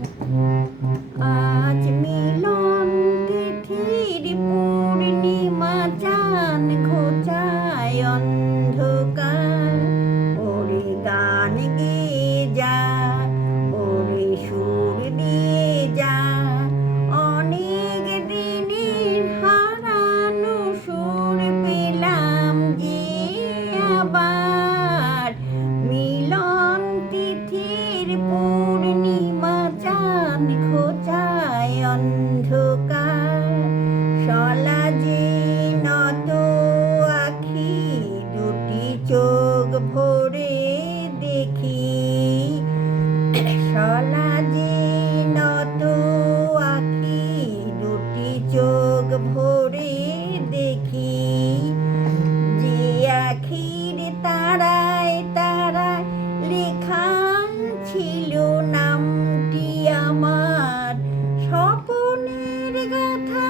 আজ মিলন তিথির পূর্ণিমা চান ঘোচায় অন্ধকার। ওরে গান গেয়ে যা, ওরে সুর দিয়ে যা, অনেক দিনের হারানো সুর পেলাম যে আবার। মিলন তিথির পূর্ণিমা চান ঘোচায় অন্ধকার। সলাজে নত আখি দুটি চোখ ভরে দেখি, সলাজে নত আখি দুটি চোখ ভরে দেখি। যে আখির তারায় তারায় লেখা ছিল নামটি আমার, স্বপনের গাথা